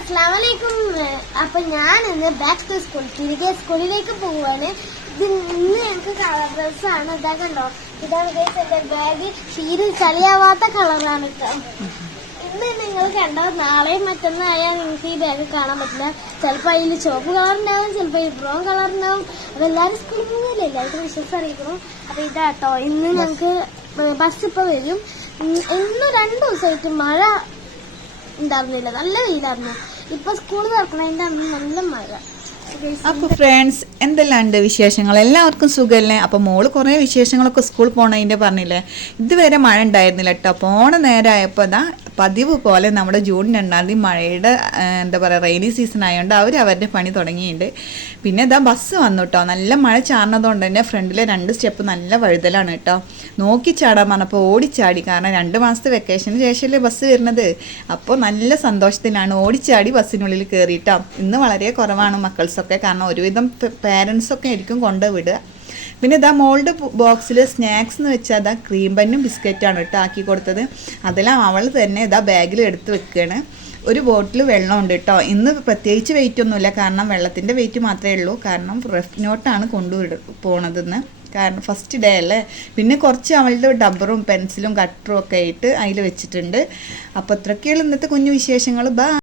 അസ്സലാമലൈക്കും. അപ്പൊ ഞാൻ ഇന്ന് ബാക്ക് ടു സ്കൂൾ തിരികെ സ്കൂളിലേക്ക് പോവാണ്. ഇന്ന് ഞങ്ങൾക്ക് കളർ ഡ്രസ്സാണ്. ഇതാ കണ്ടോ, ഇതാണ് എന്റെ ബാഗ്. തീരെ ചളിയാവാത്ത കളറാണ് കേട്ടോ. ഇന്ന് നിങ്ങൾ കണ്ടോ, നാളെയും മറ്റന്നായാൽ നിങ്ങൾക്ക് ഈ ബാഗ് കാണാൻ പറ്റില്ല. ചിലപ്പോൾ അതിൽ ചുവപ്പ് കളർ ഉണ്ടാവും, ചിലപ്പോൾ ഈ ബ്രൗൺ കളർ ഉണ്ടാവും. അപ്പൊ എല്ലാവരും സ്കൂളിൽ പോകുന്നില്ല, എല്ലാവർക്കും വിശ്വാസം അറിയിക്കണം. അപ്പൊ ഇതാട്ടോ, ഇന്ന് ഞങ്ങൾക്ക് ബസ് ഇപ്പൊ വരും. ഇന്ന് 2 ദിവസമായിട്ട് മഴ ഉണ്ടായിരുന്നില്ല, നല്ല വെയിലായിരുന്നു. ഇപ്പൊ സ്കൂൾ തുറക്കണതിന്റെ അന്ന് നല്ല മഴ. അപ്പോൾ ഫ്രണ്ട്സ്, എന്തെല്ലാണ്ട് വിശേഷങ്ങൾ? എല്ലാവർക്കും സുഖമല്ലേ? അപ്പോൾ മോള് കുറേ വിശേഷങ്ങളൊക്കെ സ്കൂൾ പോണതിൻ്റെ പറഞ്ഞില്ലേ. ഇതുവരെ മഴ ഉണ്ടായിരുന്നില്ല കേട്ടോ. പോണ നേരമായപ്പോൾ ഇതാ പതിവ് പോലെ നമ്മുടെ ജൂൺ 2-ാം തീയതി മഴയുടെ എന്താ പറയുക, റെയിനി സീസൺ ആയതുകൊണ്ട് അവരുടെ പണി തുടങ്ങിയിട്ടുണ്ട്. പിന്നെ ഇതാ ബസ് വന്നു കേട്ടോ. നല്ല മഴ ചാടുന്നതുകൊണ്ട് തന്നെ ഫ്രണ്ടിലെ 2 സ്റ്റെപ്പ് നല്ല വഴുതലാണ് കേട്ടോ. നോക്കി ചാടാൻ പറഞ്ഞപ്പോൾ ഓടിച്ചാടി. കാരണം 2 മാസത്തെ വെക്കേഷന് ശേഷമല്ലേ ബസ് വരുന്നത്. അപ്പോൾ നല്ല സന്തോഷത്തിലാണ് ഓടിച്ചാടി ബസ്സിനുള്ളിൽ കയറിയിട്ടോ. ഇന്ന് വളരെ കുറവാണ് മക്കൾസൊക്കെ, കാരണം ഒരുവിധം പേരൻസൊക്കെ ആയിരിക്കും കൊണ്ടുവിടുക. പിന്നെ ഇതാ മോളുടെ ബോക്സിൽ സ്നാക്സ് എന്ന് വെച്ചാൽ അതാ ക്രീം ബന്നും ബിസ്ക്കറ്റാണ് കേട്ടോ ആക്കി കൊടുത്തത്. അതെല്ലാം അവൾ തന്നെ ഇതാ ബാഗിൽ എടുത്ത് വെക്കുകയാണ്. ഒരു ബോട്ടിൽ വെള്ളമുണ്ട് കേട്ടോ. ഇന്ന് പ്രത്യേകിച്ച് വെയിറ്റ് ഒന്നുമില്ല, കാരണം വെള്ളത്തിൻ്റെ വെയിറ്റ് മാത്രമേ ഉള്ളൂ. കാരണം റഫ് നോട്ടാണ് പോണതെന്ന്, കാരണം ഫസ്റ്റ് ഡേ അല്ലേ. പിന്നെ കുറച്ച് അവളുടെ ഡബ്ബറും പെൻസിലും കട്ടറും ഒക്കെ ആയിട്ട് അതിൽ വെച്ചിട്ടുണ്ട്. അപ്പോൾ അത്രയൊക്കെയുള്ള ഇന്നത്തെ കുഞ്ഞു വിശേഷങ്ങൾ.